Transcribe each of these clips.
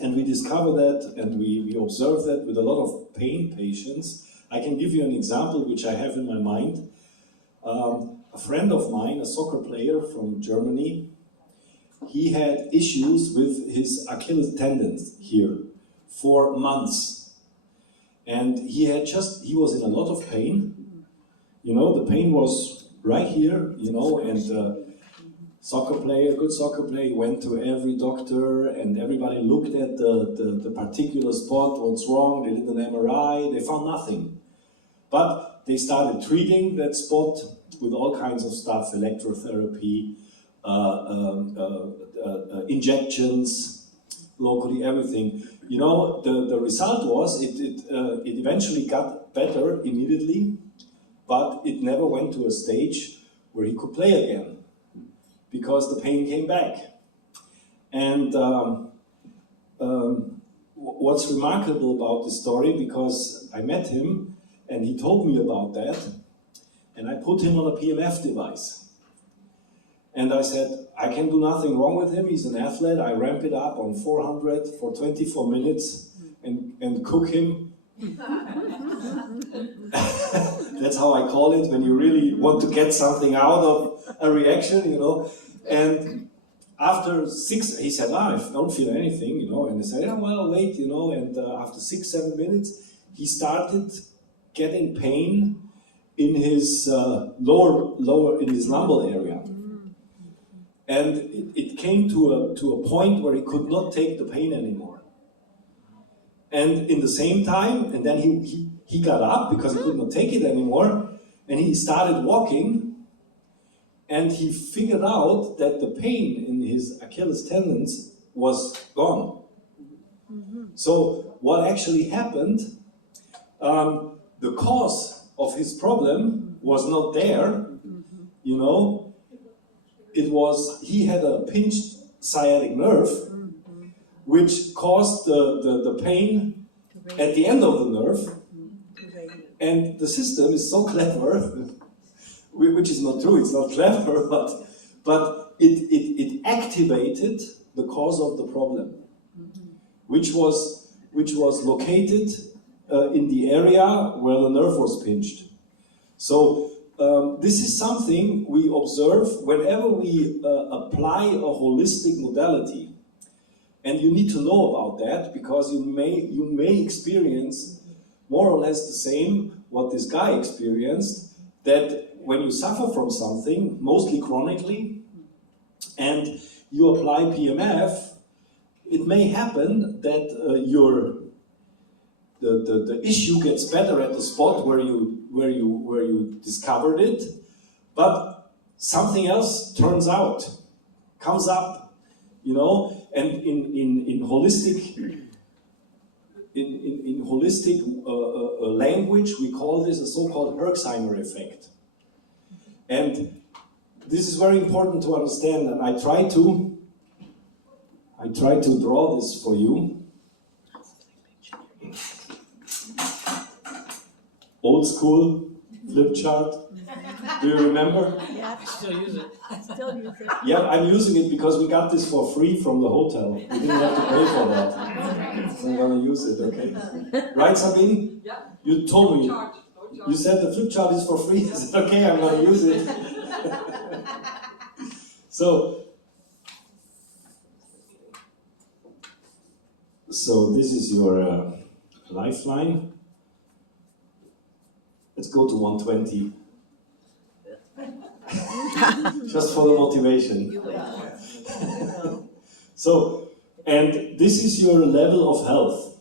And we discover that, and we observe that with a lot of pain patients. I can give you an example which I have in my mind. A friend of mine, a soccer player from Germany, he had issues with his Achilles tendons here for months. And he was in a lot of pain. You know, the pain was right here, you know, and soccer player, good soccer player, went to every doctor and everybody looked at the particular spot, what's wrong, they did an MRI, they found nothing. But they started treating that spot with all kinds of stuff, electrotherapy, injections, locally, everything. You know, the result was it eventually got better immediately, but it never went to a stage where he could play again, because the pain came back. And what's remarkable about this story, because I met him and he told me about that, and I put him on a PEMF device. And I said, I can do nothing wrong with him, he's an athlete, I ramp it up on 400 for 24 minutes and cook him. That's how I call it, when you really want to get something out of a reaction, you know. And after he said, I don't feel anything, you know. And I said, yeah, well, wait, you know. And after 6-7 minutes, he started getting pain in his lower in his lumbar area. And it came to a point where he could not take the pain anymore. And in the same time, and then he got up because he could not take it anymore, and he started walking, and he figured out that the pain in his Achilles tendons was gone. So what actually happened, the cause of his problem was not there, you know. It was, he had a pinched sciatic nerve, which caused the pain at the end of the nerve. And the system is so clever, which is not true, it's not clever, but it activated the cause of the problem, which was located in the area where the nerve was pinched. So this is something we observe whenever we apply a holistic modality. And you need to know about that, because you may experience more or less the same what this guy experienced, that when you suffer from something, mostly chronically, and you apply PEMF, it may happen that the issue gets better at the spot where you discovered it, but something else comes up, you know. And in holistic language, we call this a so-called Herxheimer effect. And this is very important to understand, and I try to draw this for you. Old school flip chart. Do you remember? Yeah. I still use it. Yeah, I'm using it because we got this for free from the hotel. We didn't have to pay for that. So I'm gonna use it, okay? Right, Sabine? Yeah. You told me. You said the flip chart is for free. I said, okay, I'm gonna use it. So this is your lifeline. Let's go to 120. Just for the motivation. So, and this is your level of health.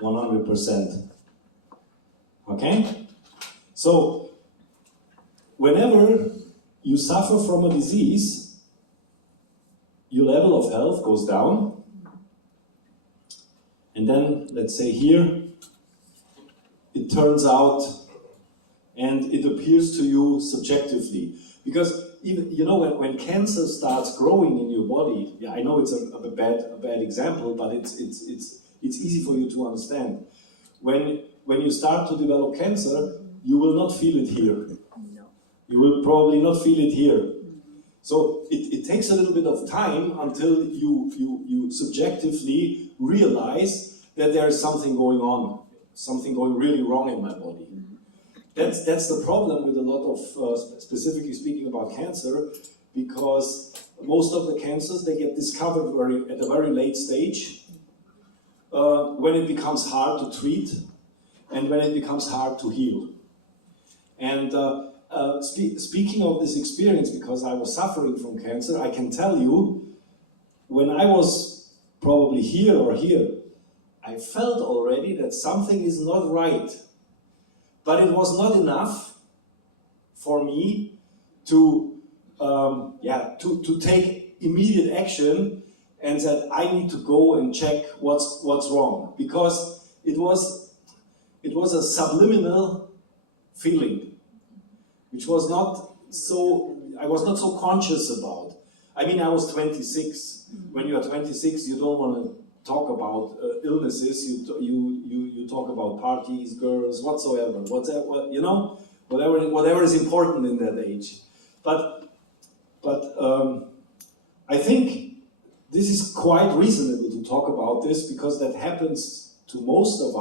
100%. Okay? So, whenever you suffer from a disease, your level of health goes down. And then, let's say here, it turns out and it appears to you subjectively. Because even, you know, when cancer starts growing in your body, yeah, I know it's a bad example, but it's easy for you to understand. When you start to develop cancer, you will not feel it here. No. You will probably not feel it here. So it takes a little bit of time until you subjectively realize that there is something going on, something going really wrong in my body. That's the problem with a lot of, specifically speaking about cancer, because most of the cancers, they get discovered at a very late stage, when it becomes hard to treat and when it becomes hard to heal. And speaking of this experience, because I was suffering from cancer, I can tell you, when I was probably here or here, I felt already that something is not right. But it was not enough for me to take immediate action and that I need to go and check what's wrong, because it was a subliminal feeling, which was not so, I was not so conscious about. I mean, I was 26. When you are 26, you don't want to talk about illnesses. You talk about parties, girls, whatsoever, you know, whatever is important in that age. But I think this is quite reasonable to talk about this, because that happens to most of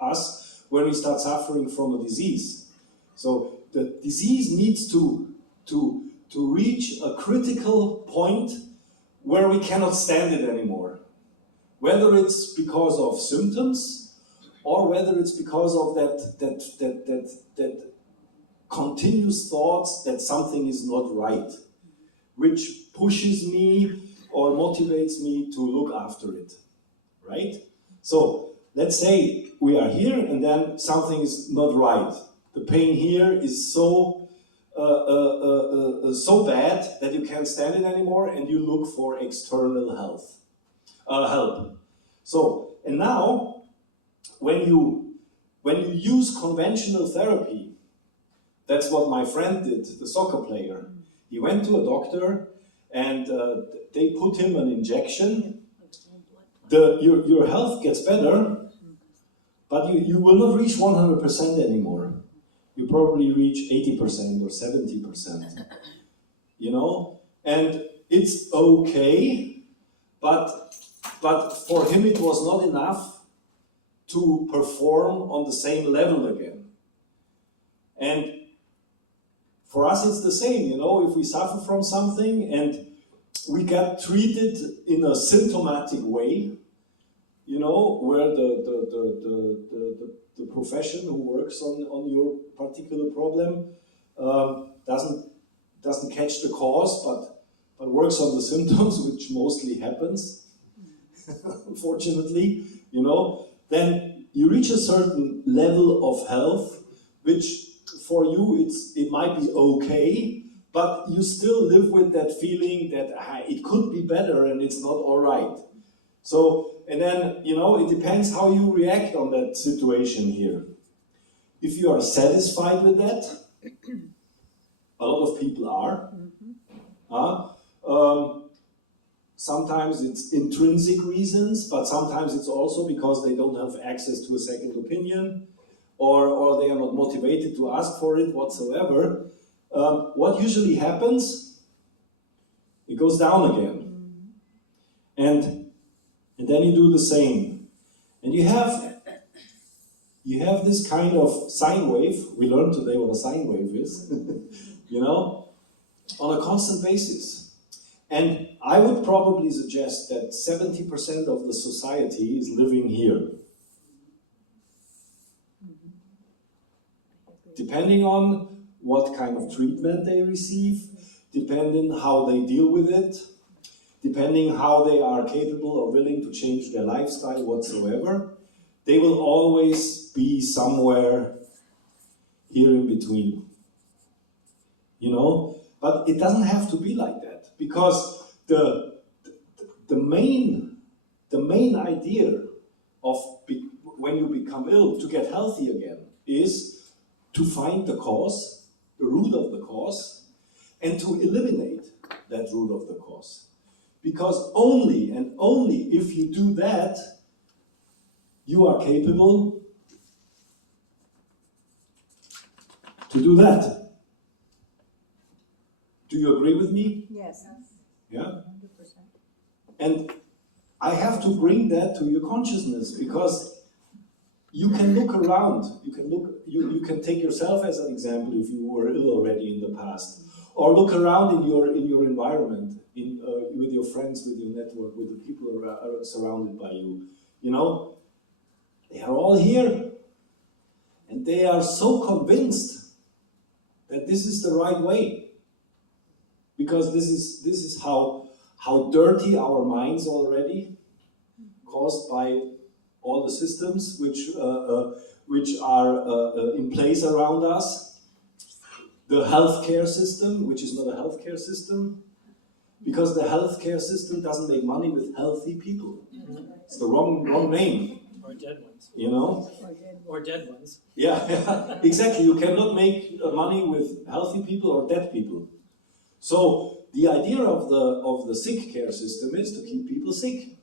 us when we start suffering from a disease. So the disease needs to reach a critical point where we cannot stand it anymore. Whether it's because of symptoms, or whether it's because of that continuous thoughts that something is not right, which pushes me or motivates me to look after it, right? So let's say we are here and then something is not right. The pain here is so bad that you can't stand it anymore, and you look for external help. So, and now, when you use conventional therapy, that's what my friend did, the soccer player. He went to a doctor and they put him an injection. Your health gets better, but you will not reach 100% anymore. You probably reach 80% or 70%, you know? And it's okay, but for him it was not enough to perform on the same level again. And for us it's the same, you know, if we suffer from something and we get treated in a symptomatic way, you know, where the profession who works on your particular problem doesn't catch the cause, but works on the symptoms, which mostly happens, unfortunately, you know, then you reach a certain level of health, which for you it might be okay, but you still live with that feeling that it could be better and it's not all right. So, and then, you know, it depends how you react on that situation here. If you are satisfied with that, a lot of people are. Sometimes it's intrinsic reasons, but sometimes it's also because they don't have access to a second opinion, or they are not motivated to ask for it whatsoever. What usually happens, it goes down again. And then you do the same. And you have this kind of sine wave. We learned today what a sine wave is, you know, on a constant basis. And I would probably suggest that 70% of the society is living here. Depending on what kind of treatment they receive, depending how they deal with it, depending how they are capable or willing to change their lifestyle whatsoever, they will always be somewhere here in between. You know? But it doesn't have to be like that, because the main idea of when you become ill to get healthy again is to find the cause, the root of the cause, and to eliminate that root of the cause. Because only and only if you do that, you are capable to do that. Do you agree with me? Yes. Yeah? 100%. And I have to bring that to your consciousness, because you can look around, you can take yourself as an example if you were ill already in the past, or look around in your environment, with your friends, with your network, with the people who are surrounded by you. You know, they are all here, and they are so convinced that this is the right way, because this is how dirty our minds already, caused by all the systems which are in place around us. The healthcare system, which is not a healthcare system, because the healthcare system doesn't make money with healthy people. It's the wrong name. Or dead ones. You know? Or dead ones. Yeah, exactly. You cannot make money with healthy people or dead people. So the idea of the sick care system is to keep people sick.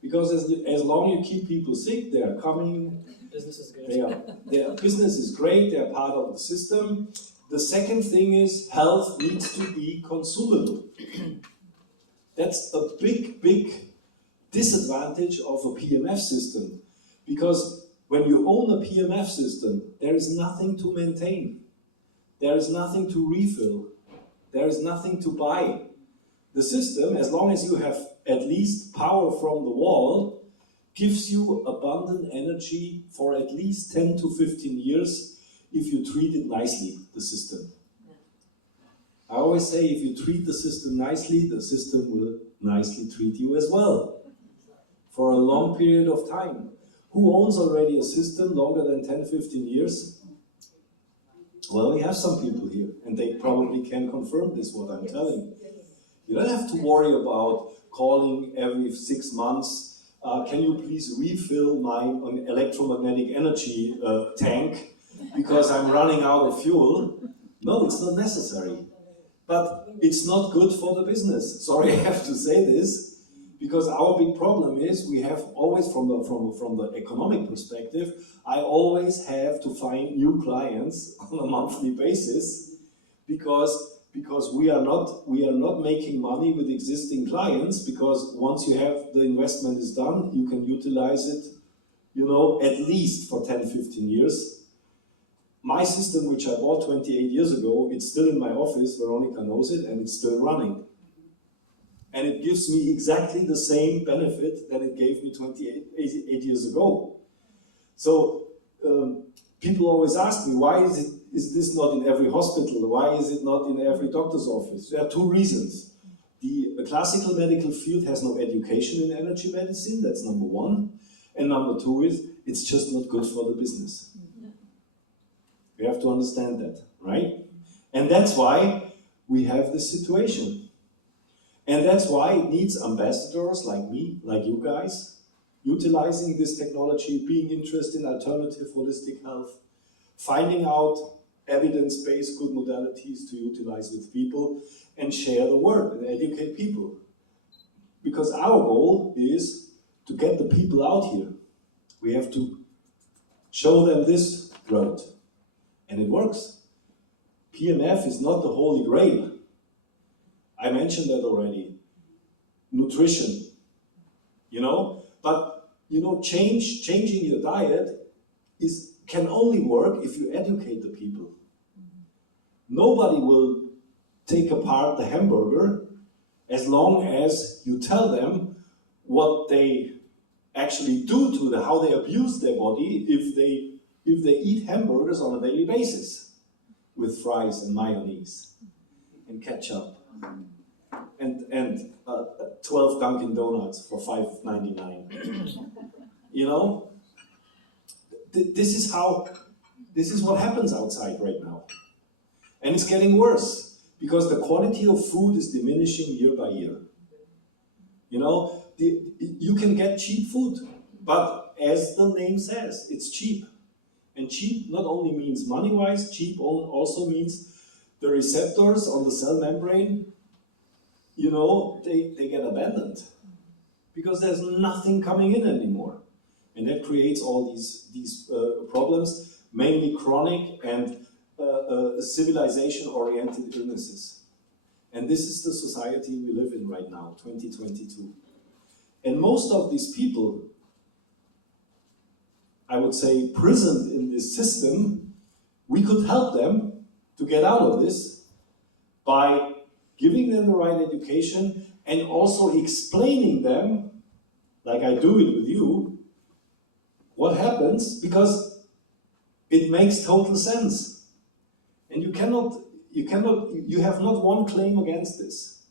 Because as long as you keep people sick, they are coming. Business is good. Their business is great. They are part of the system. The second thing is health needs to be consumable. That's a big disadvantage of a PEMF system, because when you own a PEMF system, there is nothing to maintain. There is nothing to refill. There is nothing to buy. The system, as long as you have at least power from the wall, gives you abundant energy for at least 10 to 15 years if you treat it nicely, the system. I always say, if you treat the system nicely, the system will nicely treat you as well, for a long period of time. Who owns already a system longer than 10, 15 years? Well, we have some people here, and they probably can confirm this, what I'm telling you. You don't have to worry about calling every 6 months, can you please refill my electromagnetic energy tank, because I'm running out of fuel. No, it's not necessary. But it's not good for the business. Sorry, I have to say this, because our big problem is we have always, from the economic perspective, I always have to find new clients on a monthly basis, because we are not making money with existing clients, because once you have the investment is done, you can utilize it, you know, at least for 10, 15 years. My system, which I bought 28 years ago, it's still in my office, Veronica knows it, and it's still running. And it gives me exactly the same benefit that it gave me 28 years ago. So people always ask me, why is this not in every hospital? Why is it not in every doctor's office? There are two reasons. The classical medical field has no education in energy medicine, that's number one. And number two is, it's just not good for the business. You have to understand that, right? And that's why we have this situation. And that's why it needs ambassadors like me, like you guys, utilizing this technology, being interested in alternative holistic health, finding out evidence-based good modalities to utilize with people, and share the word and educate people. Because our goal is to get the people out here. We have to show them this road. And it works. PEMF is not the holy grail. I mentioned that already. Nutrition, you know? But, you know, changing your diet can only work if you educate the people. Nobody will take apart the hamburger as long as you tell them what they actually do to how they abuse their body if they eat hamburgers on a daily basis with fries and mayonnaise and ketchup and 12 Dunkin' Donuts for $5.99. You know, this is what happens outside right now, and it's getting worse because the quality of food is diminishing year by year. You know, you can get cheap food, but as the name says, it's cheap. And cheap not only means money-wise, cheap also means the receptors on the cell membrane, you know, they get abandoned because there's nothing coming in anymore. And that creates all these problems, mainly chronic and civilization-oriented illnesses. And this is the society we live in right now, 2022. And most of these people, I would say, prisoned in this system, we could help them to get out of this by giving them the right education and also explaining them, like I do it with you, what happens, because it makes total sense. And you have not one claim against this.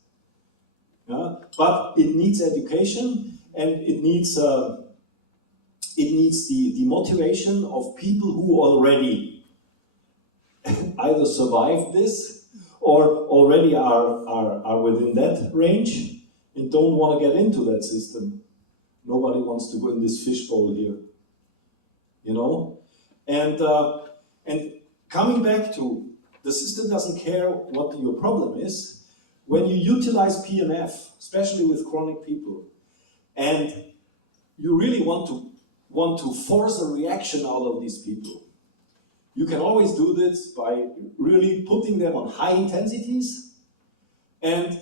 Yeah? But it needs education, and it needs the motivation of people who already either survived this or already are within that range and don't want to get into that system. Nobody wants to go in this fishbowl here, you know? And coming back to, the system doesn't care what your problem is. When you utilize PEMF, especially with chronic people, and you really want to force a reaction out of these people, you can always do this by really putting them on high intensities, and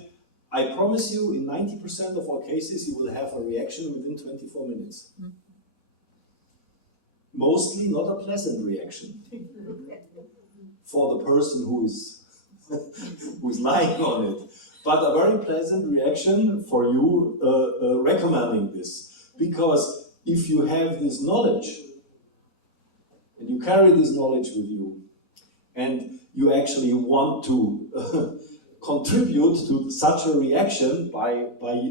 I promise you, in 90% of all cases, you will have a reaction within 24 minutes. Mostly not a pleasant reaction for the person who is lying on it, but a very pleasant reaction for you recommending this. Because if you have this knowledge, and you carry this knowledge with you, and you actually want to contribute to such a reaction by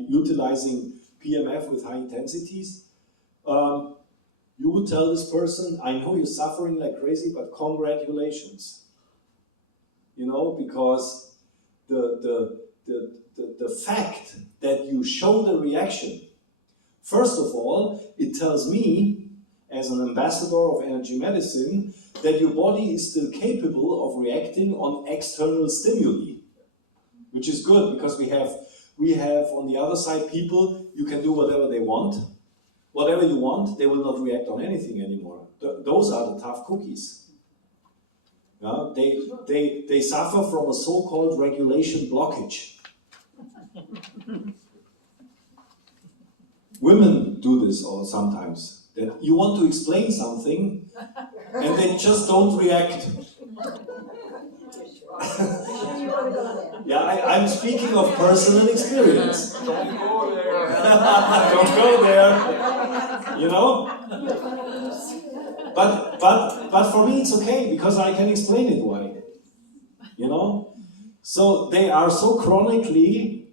utilizing PEMF with high intensities, you would tell this person, I know you're suffering like crazy, but congratulations. You know, because the fact that you show the reaction, first of all, it tells me, as an ambassador of energy medicine, that your body is still capable of reacting on external stimuli, which is good, because we have on the other side people, you can do whatever they want. Whatever you want, they will not react on anything anymore. Those are the tough cookies. Yeah? They suffer from a so-called regulation blockage. Women do this all sometimes. That you want to explain something and they just don't react. Yeah, I'm speaking of personal experience. Don't go there. Don't go there. You know? But for me it's okay, because I can explain it why. You know? So they are so chronically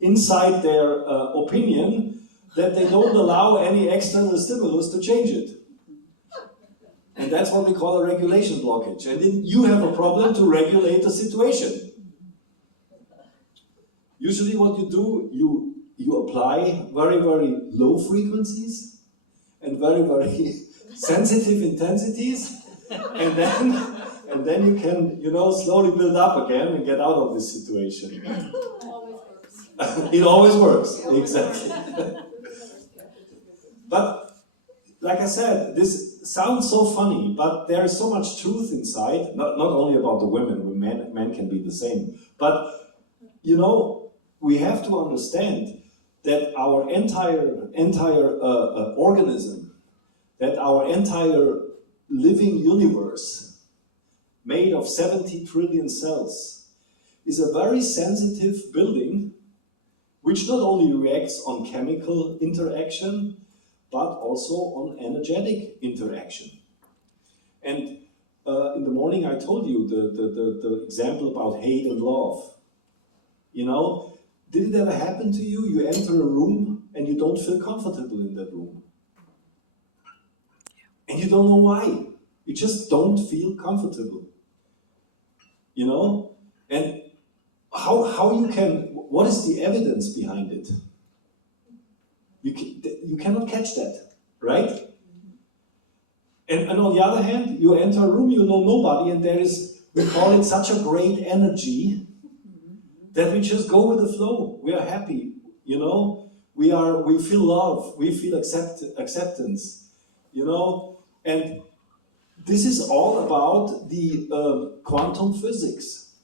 inside their opinion that they don't allow any external stimulus to change it. And that's what we call a regulation blockage. And then you have a problem to regulate the situation. Usually what you do, you apply very, very low frequencies and very, very sensitive intensities, and then you can, you know, slowly build up again and get out of this situation. It always works, exactly. But like I said, this sounds so funny, but there is so much truth inside. Not only about the women, men can be the same. But you know, we have to understand that our entire organism, that our entire living universe, made of 70 trillion cells, is a very sensitive building, which not only reacts on chemical interaction, but also on energetic interaction. And in the morning I told you the example about hate and love. You know, did it ever happen to you? You enter a room and you don't feel comfortable in that room. And you don't know why. You just don't feel comfortable. You know? And how you can, what is the evidence behind it? You cannot catch that, right? And on the other hand, you enter a room, you know nobody, and there is, we call it such a great energy that we just go with the flow. We are happy, you know? We feel love, we feel acceptance, you know? And this is all about the quantum physics.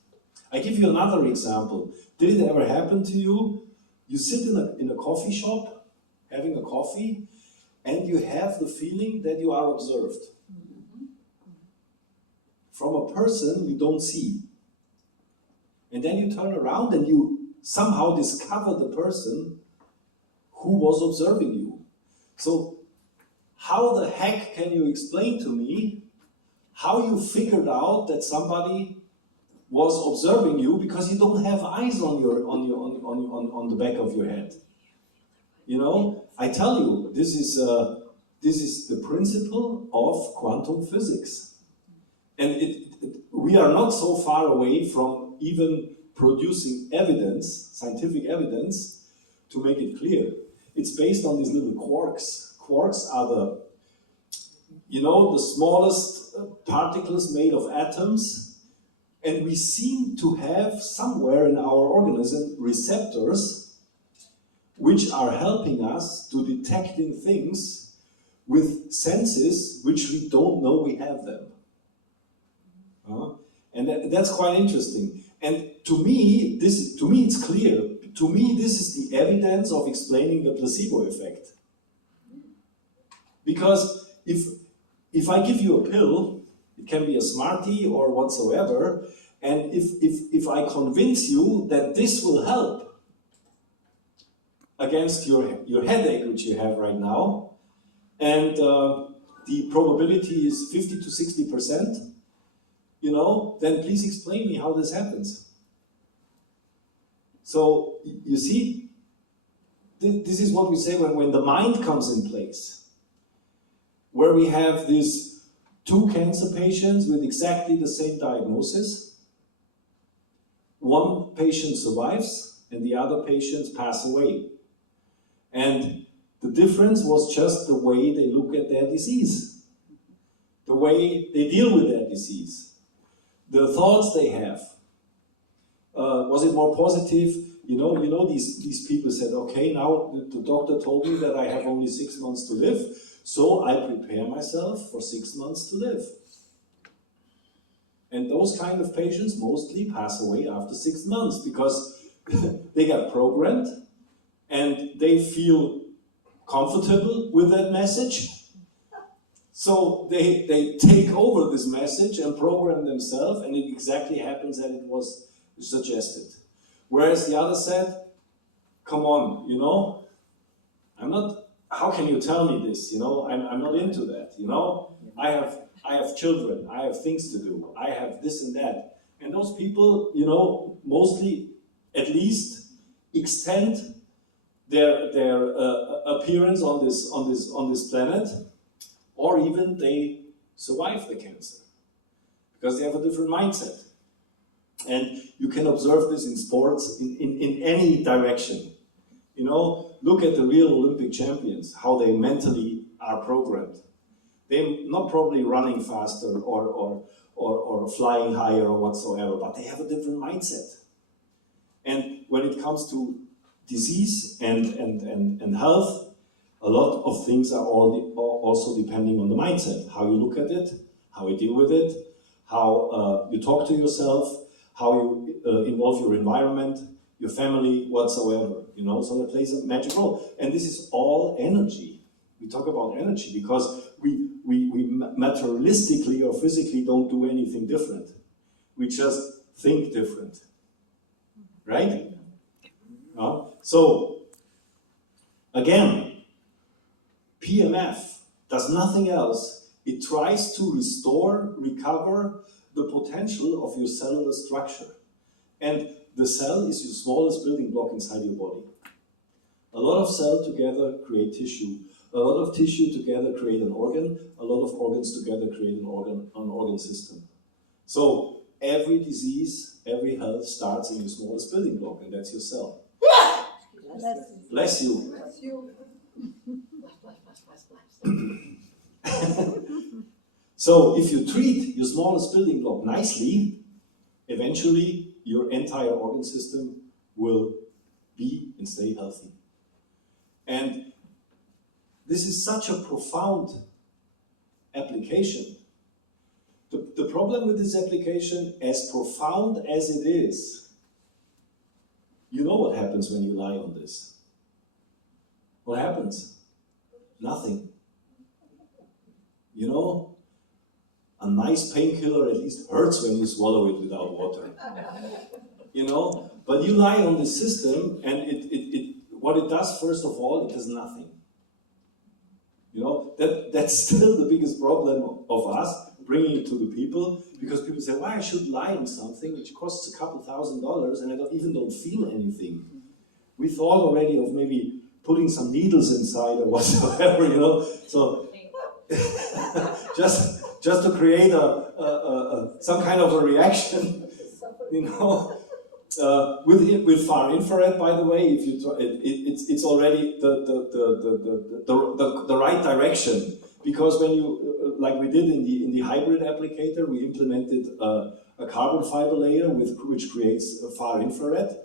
I give you another example. Did it ever happen to you? You sit in a coffee shop, having a coffee, and you have the feeling that you are observed. From a person you don't see. And then you turn around and you somehow discover the person who was observing you. So how the heck can you explain to me how you figured out that somebody was observing you, because you don't have eyes on the back of your head? You know, I tell you, this is the principle of quantum physics. And we are not so far away from even producing evidence, scientific evidence, to make it clear. It's based on these little quarks. Quarks are the smallest particles made of atoms, and we seem to have somewhere in our organism receptors which are helping us to detecting things with senses which we don't know we have them. And that's quite interesting. And to me, it's clear. To me, this is the evidence of explaining the placebo effect. Because if I give you a pill, it can be a Smartie or whatsoever, and if I convince you that this will help against your headache, which you have right now, and the probability is 50 to 60%, then please explain me how this happens. So, you see, this is what we say when the mind comes in place, where we have these 2 cancer patients with exactly the same diagnosis. One patient survives, and the other patients pass away. And the difference was just the way they look at their disease, the way they deal with their disease, the thoughts they have. Was it more positive? These people said, okay, now the doctor told me that I have only 6 months to live, so I prepare myself for 6 months to live. And those kind of patients mostly pass away after 6 months because they got programmed and they feel comfortable with that message. So they take over this message and program themselves, and it exactly happens that it was suggested. Whereas the other said, come on, I'm not, how can you tell me this? I'm not into that, I have children, I have things to do, I have this and that. And those people, mostly, at least, extend their appearance on this planet, or even they survive the cancer, because they have a different mindset. And you can observe this in sports, in any direction. Look at the real Olympic champions, how they mentally are programmed. They're not probably running faster or flying higher or whatsoever, but they have a different mindset. And when it comes to disease and health, a lot of things are also depending on the mindset. How you look at it, how you deal with it, how you talk to yourself, how you involve your environment, your family, whatsoever. So that plays a magic role. And this is all energy. We talk about energy because we materialistically or physically don't do anything different. We just think different. Right? So, again, PEMF does nothing else. It tries to recover the potential of your cellular structure. And the cell is your smallest building block inside your body. A lot of cells together create tissue. A lot of tissue together create an organ. A lot of organs together create an organ system. So every disease, every health starts in your smallest building block, and that's your cell. Bless you. Bless you. So if you treat your smallest building block nicely, eventually your entire organ system will be and stay healthy. And this is such a profound application. the problem with this application, as profound as it is, you know what happens when you lie on this. What happens? Nothing. You know, a nice painkiller at least hurts when you swallow it without water. You know, but you lie on the system, and what it does, first of all, it does nothing. You know, that's still the biggest problem of us, bringing it to the people, because people say, why I should lie on something which costs a couple $1,000 and I don't feel anything. We thought already of maybe putting some needles inside or whatsoever, you know, so just to create some kind of a reaction, you know. With far infrared, by the way, if you try, it's already the right direction, because when you like we did in the hybrid applicator, we implemented a carbon fiber layer which creates far infrared.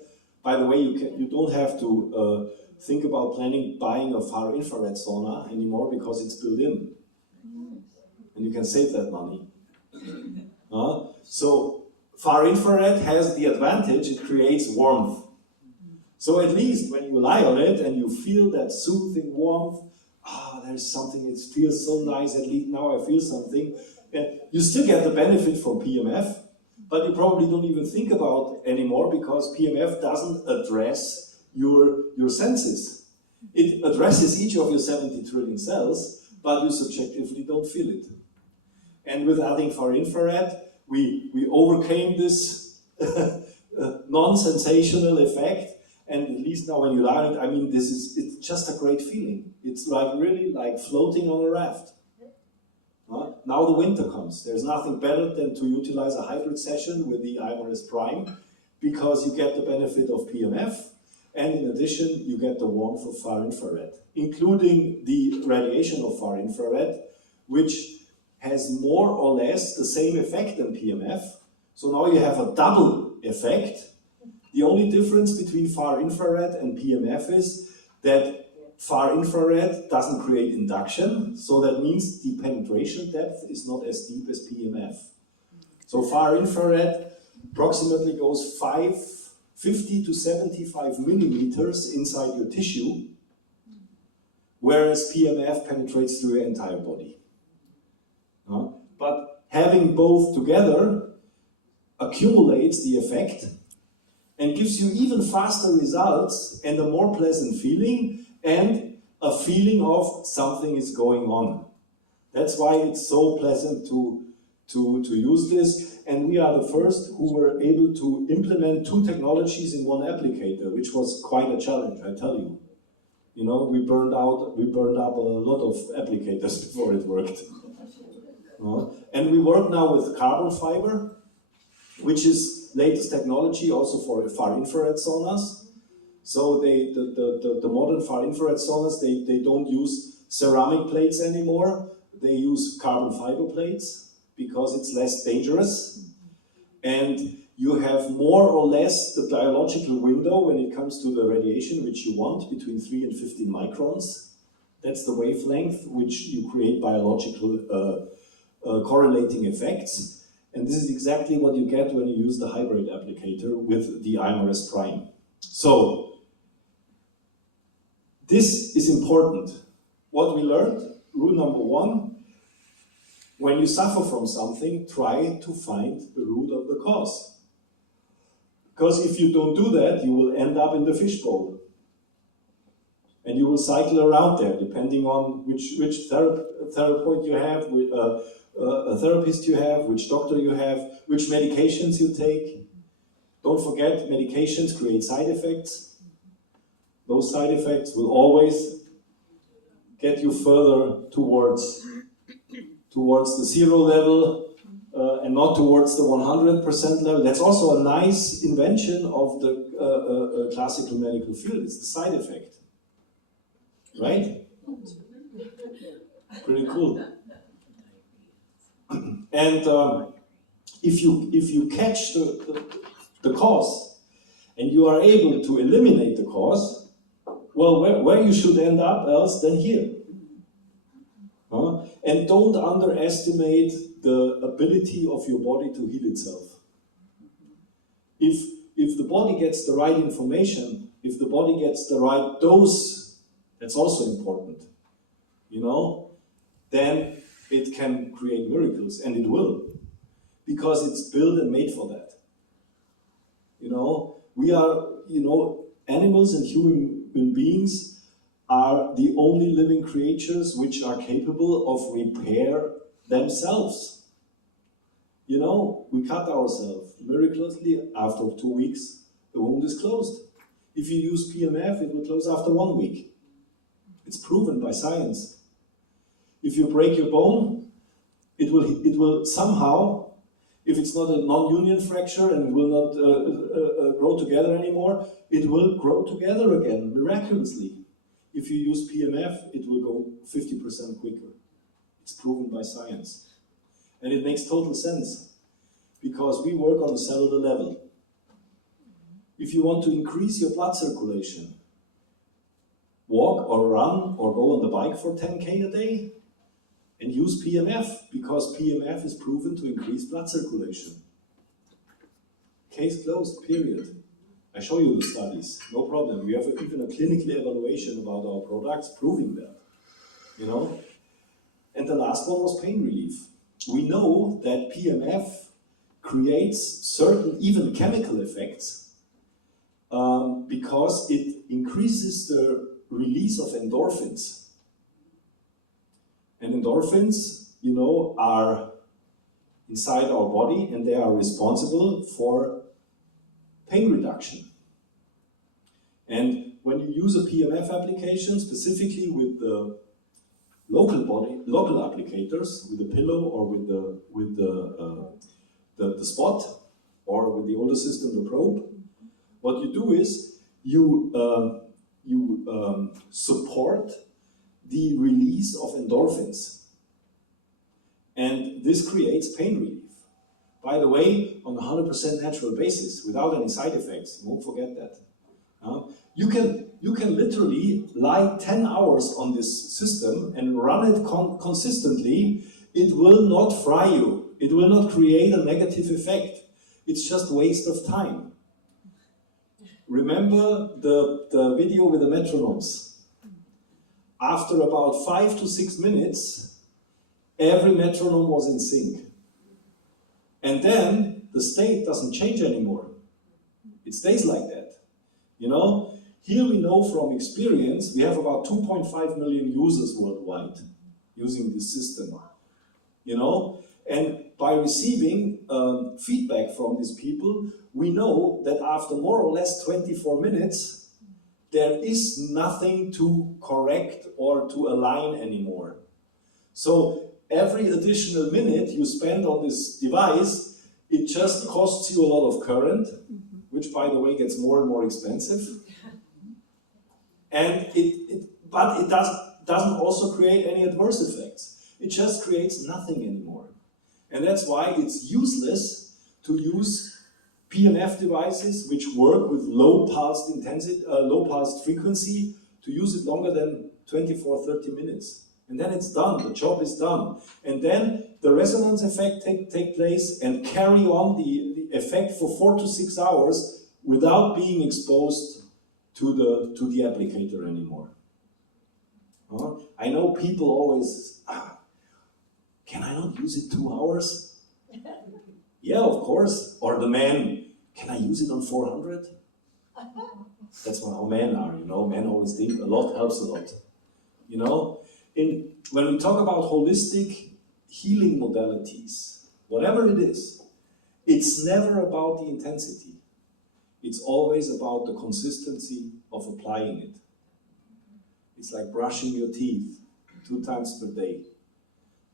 By the way, you don't have to think about buying a far infrared sauna anymore, because it's built in, and you can save that money. So. Far infrared has the advantage, it creates warmth. So at least when you lie on it and you feel that soothing warmth, there's something, it feels so nice, at least now I feel something. And you still get the benefit from PEMF, but you probably don't even think about anymore, because PEMF doesn't address your senses. It addresses each of your 70 trillion cells, but you subjectively don't feel it. And with adding far infrared, we overcame this non-sensational effect, and at least now when you lie on it, I mean, it's just a great feeling. It's like really like floating on a raft. Now the winter comes. There's nothing better than to utilize a hybrid session with the IMRS Prime, because you get the benefit of PEMF, and in addition, you get the warmth of far infrared, including the radiation of far infrared, which has more or less the same effect than PEMF. So now you have a double effect. The only difference between far infrared and PEMF is that far infrared doesn't create induction, so that means the penetration depth is not as deep as PEMF. So far infrared approximately goes 50 to 75 millimeters inside your tissue, whereas PEMF penetrates through your entire body. But having both together accumulates the effect and gives you even faster results and a more pleasant feeling and a feeling of something is going on. That's why it's so pleasant to use this, and we are the first who were able to implement two technologies in one applicator, which was quite a challenge, I tell you. You know, we burned up a lot of applicators before it worked. And we work now with carbon fiber, which is latest technology also for far infrared saunas. So the modern far infrared saunas, they don't use ceramic plates anymore. They use carbon fiber plates because it's less dangerous. And you have more or less the biological window when it comes to the radiation which you want, between 3 and 15 microns. That's the wavelength which you create biological correlating effects, and this is exactly what you get when you use the hybrid applicator with the IMRS Prime. So, this is important. What we learned, rule number 1, when you suffer from something, try to find the root of the cause. Because if you don't do that, you will end up in the fishbowl. And you will cycle around there, depending on which therapist you have, a therapist you have, which doctor you have, which medications you take. Don't forget, medications create side effects. Those side effects will always get you further towards the 0 level and not towards the 100% level. That's also a nice invention of the classical medical field. It's the side effect, right? Pretty cool. And if you catch the cause and you are able to eliminate the cause, well, where you should end up else than here? And don't underestimate the ability of your body to heal itself. If the body gets the right information, if the body gets the right dose, that's also important, you know, then it can create miracles, and it will, because it's built and made for that. You know, we are, you know, animals and human beings are the only living creatures which are capable of repair themselves. You know, we cut ourselves. Miraculously, after 2 weeks, the wound is closed. If you use PEMF, it will close after 1 week. It's proven by science. If you break your bone, it will somehow, if it's not a non-union fracture and it will not grow together anymore, it will grow together again, miraculously. If you use PEMF, it will go 50% quicker. It's proven by science. And it makes total sense, because we work on a cellular level. If you want to increase your blood circulation, walk or run or go on the bike for 10K a day, and use PEMF, because PEMF is proven to increase blood circulation. Case closed, period. I show you the studies, no problem. We have even a clinical evaluation about our products proving that, you know. And the last one was pain relief. We know that PEMF creates certain, even chemical effects, because it increases the release of endorphins. And endorphins, you know, are inside our body, and they are responsible for pain reduction. And when you use a PEMF application, specifically with the local applicators, with the pillow or with the spot, or with the older system, the probe, what you do is you support the release of endorphins. And this creates pain relief. By the way, on a 100% natural basis, without any side effects. You won't forget that. You can literally lie 10 hours on this system and run it consistently. It will not fry you. It will not create a negative effect. It's just waste of time. Remember the video with the metronomes? After about 5 to 6 minutes, every metronome was in sync. And then the state doesn't change anymore. It stays like that. You know, here we know from experience, we have about 2.5 million users worldwide using this system. You know, and by receiving feedback from these people, we know that after more or less 24 minutes, there is nothing to correct or to align anymore. So every additional minute you spend on this device, it just costs you a lot of current, which by the way gets more and more expensive. And but it doesn't also create any adverse effects. It just creates nothing anymore. And that's why it's useless to use PEMF devices which work with low pulsed intensity, low pulsed frequency, to use it longer than 24-30 minutes. And then it's done, the job is done. And then the resonance effect take place and carry on the effect for 4 to 6 hours without being exposed to the applicator anymore. I know people always, can I not use it 2 hours? Yeah, of course. Or the man, can I use it on 400? That's how men are, you know. Men always think a lot helps a lot. You know, when we talk about holistic healing modalities, whatever it is, it's never about the intensity. It's always about the consistency of applying it. It's like brushing your teeth 2 times per day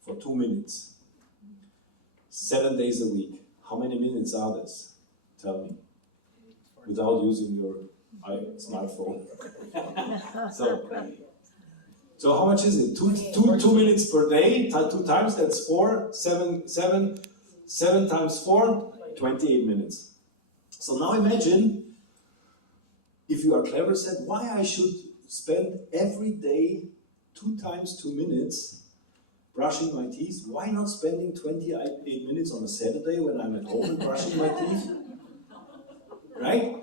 for 2 minutes. 7 days a week. How many minutes are this? Tell me. Without using your smartphone. So how much is it? 2 minutes per day, 2 times, that's 4, 7 times 4, 28 minutes. So now imagine, if you are clever, said, why I should spend every day 2 times 2 minutes brushing my teeth. Why not spending 28 minutes on a Saturday when I'm at home and brushing my teeth? Right?